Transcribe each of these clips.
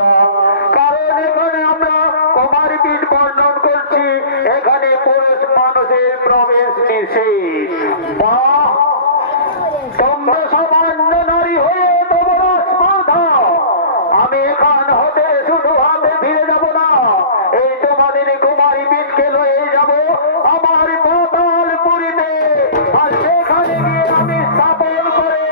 যা, কারণ এখানে আমরা কুমারী পীঠ বর্ণন করছি, এখানে পুরুষ মানুষের প্রবেশ নিষেধ। বাহ, তোমরা সামান্য নারী হয়ে তোমরা স্পর্ধা। আমি এখান হতে শুধু হাতে ফিরে যাব না, এই তোমাদের কুমারী পীঠকে লয়ে যাব আমার পাতালপুরীতে, আর সেখানে গিয়ে আমি স্থাপন করে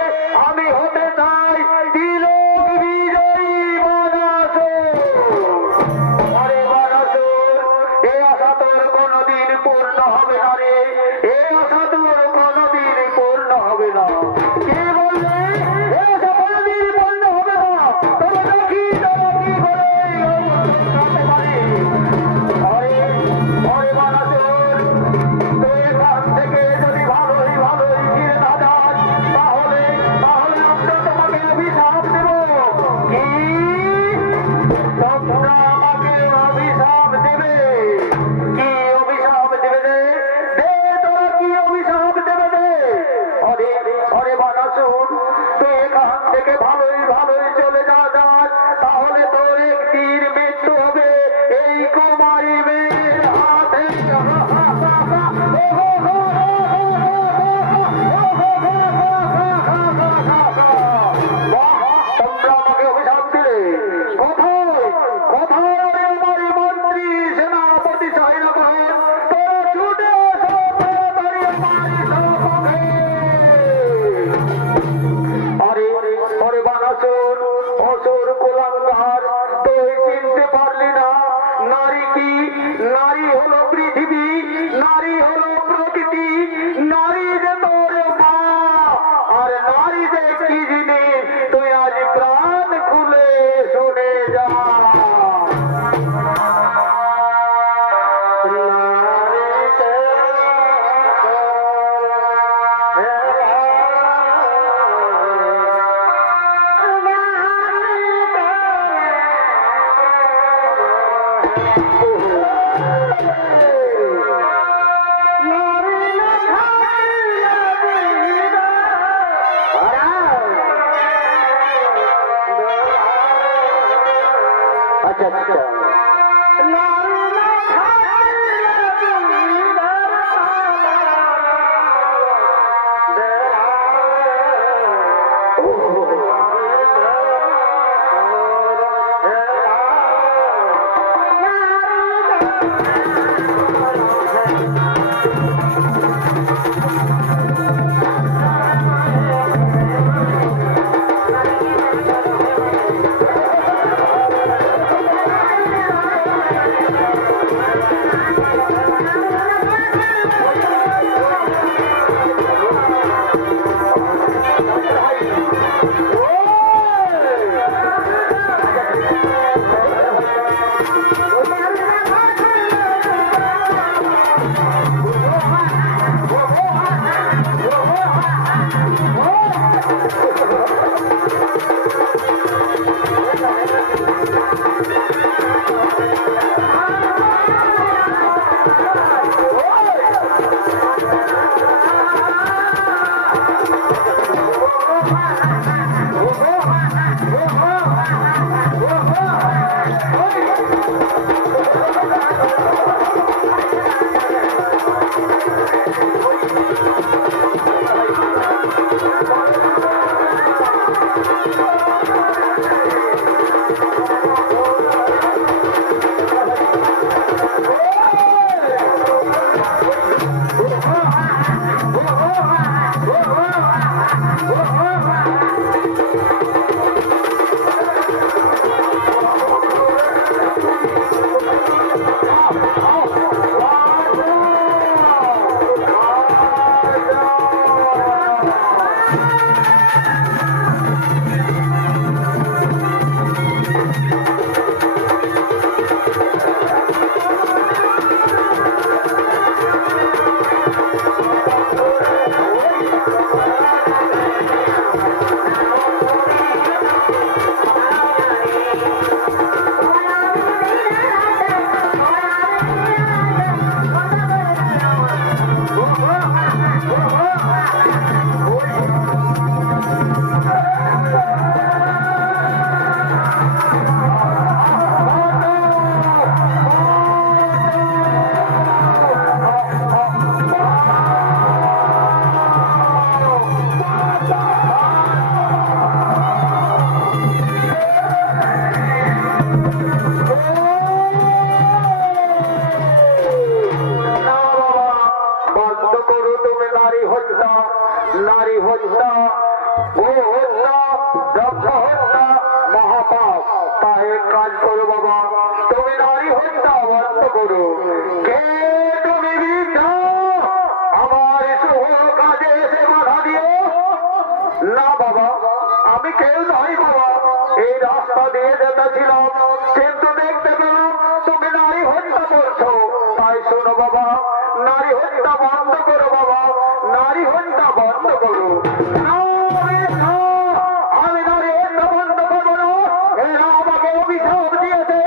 আমি হতে চাই তিলক বিজয়ী বানাসুর। আরে বানাসুর, এ আশা তোর কোনদিন পূর্ণ হবে না রে, এ আশা তোর কোনদিন পূর্ণ হবে না। কে বললে এ আশা কোনদিন পূর্ণ হবে না? তোমরা দেখি তোরা কি করে কাটতে পারে। আরে আরে বানাসুর, তুই এখান থেকে যদি ভালোই ফিরে না যাস, তাহলে তাহলে আমরা তোমাকে অভিশাপ দেব। কি তোমরা আমাকে অভিশাপ দেবে? কি অভিশাপ দেবে রে? দে তোরা কি অভিশাপ দেবে রে? আরে আরে বানাসুর, তুই এখান থেকে ভালোই চলে যাস, তাহলে তোর একদিন মৃত্যু হবে এই কুমারী মেয়ের হাতে। তোমরা আমাকে অভিশাপ দিলে? কোথায় কোথায় আমার মন্ত্রী সেনাপতি সাইনাগণ? তোরা ছুটে এসো তাড়াতাড়ি আমার সম্মুখে। আরে আরে বানাসুর, অসুর কুলাঙ্গার, তুই চিনতে পারলি না নারী কি? নারী হলো পৃথিবী, নারী হলো প্রকৃতি, নারী যে তোর মা। আর নারী যে কি জিনিস তুই আজ প্রাণ খুলে শুনে যা। আচ্ছা আচ্ছা, তাই এক কাজ করো বাবা, তুমি নারী হত্যা বন্ধ করো। কে তুমি বৃদ্ধা? আমার শুভ কাজে এসে বাধা দিও না বাবা। আমি কেউ নই বাবা, এই রাস্তা দিয়ে যেতেছিলাম, কিন্তু দেখতে পেলাম তুমি নারী হত্যা করছো। তাই শোনো বাবা, নারী হত্যা বন্ধ করো বাবা, নারী হত্যা বন্ধ করো। না, আমি নারী হত্যা বন্ধ করবো না। এরা আমাকে অভিশাপ দিয়েছে,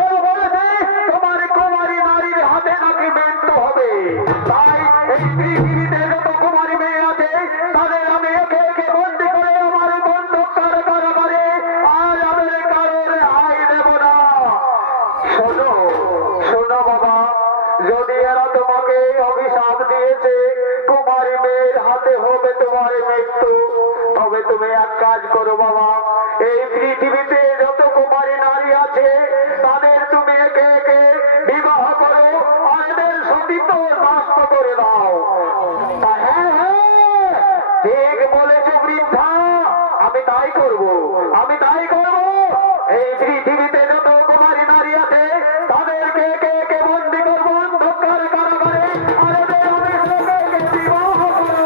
এরা বলেছে তোমার কুমারী নারীর হাতে নাকি মৃত্যু হবে। তাই এই পৃথিবীতে যত কুমারী মেয়ে আছে তাদের আমি একে একে বন্দি করে আমার বন্ধক কারাগারে আর আমি কারোর রেহাই দেব না। শোনো শোনো বাবা, যদি এরা তোমাকে অভিশাপ দিয়েছে কুমারী মেয়ের হাতে হবে তোমার মৃত্যু, তবে তুমি এক কাজ করো বাবা, এই পৃথিবীতে যত কুমারী নারী আছে তাদের তুমি একে একে বিবাহ করো আর এদের সতীত্ব নষ্ট করে দাও। হ্যাঁ হ্যাঁ, ঠিক বলেছো বৃদ্ধা, আমি তাই করব, আমি তাই করব। এই পৃথিবীতে যত কুমারী নারী আছে তাদেরকে একে একে বন্দি করবো অন্ধকার কারাগারে আর এদের আমি সকলকে বিবাহ করব।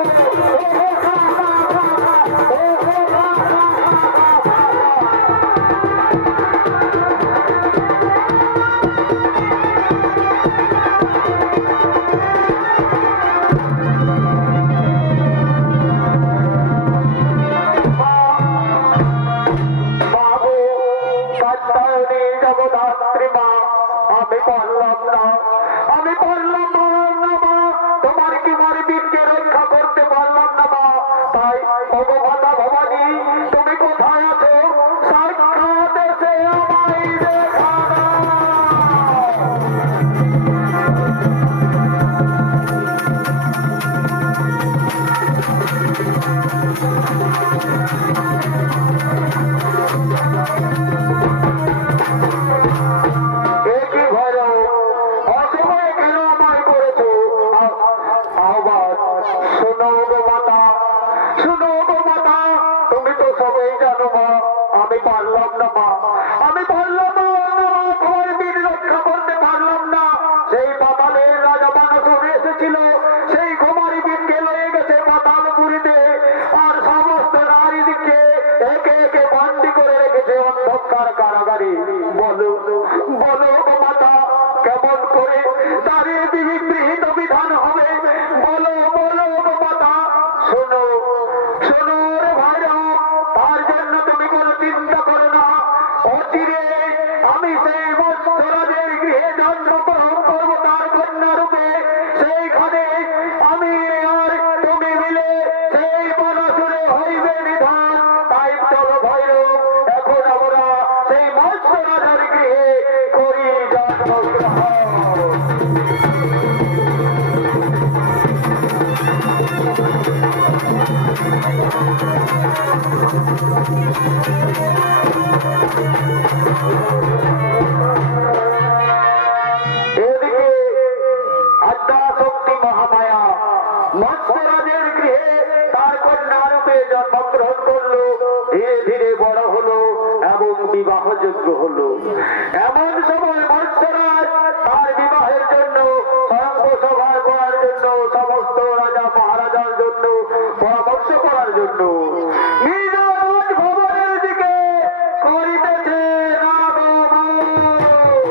বাবু কাত্তায়নী জগদ্ধাত্রী মা, আমি পারলাম না, আমি পারলাম না মা, তোমার কি মরিদিনকে রক্ষা করতে পারলাম না মা। তাই ভগবানা ভবানী তুমি কোথায় আছো? সাক্ষাৎ এসে আমায় দেখা দাও। একই ভৈরব, অসময়ে কেন আমায় করেছো আহ্বান? শোনো গো মাতা, শোনো গো মাতা, তুমি তো সবাই জানো মা, আমি পারলাম না মা, আমি পারলাম না মা, তোমার বীর রক্ষা করতে পারলাম না। সেই পাতালের রাজা বানসুর এসেছিল, সেই কুমারী বীরকে লয়ে গেছে পাতালপুরীতে আর সমস্ত নারীদিকে একে একে বন্দি করে রেখেছে অন্ধকার কারাগারে। বলো বলো গো মাতা, কেমন করে তাদের বিহিত বিধান হবে? বলো বলো গো মাতা। শোনো শোনো রে ভাইরা, তার জন্য তুমি কোনো চিন্তা করো না। অচিরে আমি সেই মৎস্যরাজের গৃহে জন্মগ্রহণ করবো তার কন্যা রূপে। সেইখানে আমি আর তুমি মিলে সেই বানাসুরে হইবে নিধান। তাই চলো ভৈরব, এখন আমরা সেই মৎস্যরাজের গৃহে করি জন্মগ্রহণ। এদিকে আদ্যাশক্তি মহামায়া মৎস্যরাজের গৃহে তার কন্যা রূপে জন্মগ্রহণ করলো, ধীরে ধীরে বড় হলো এবং বিবাহযোগ্য হলো। এমন সময় মৎস্যরাজ তার বিবাহের জন্য সভা করার জন্য সমস্ত রাজা মহারাজার জন্য পরামর্শ করার জন্য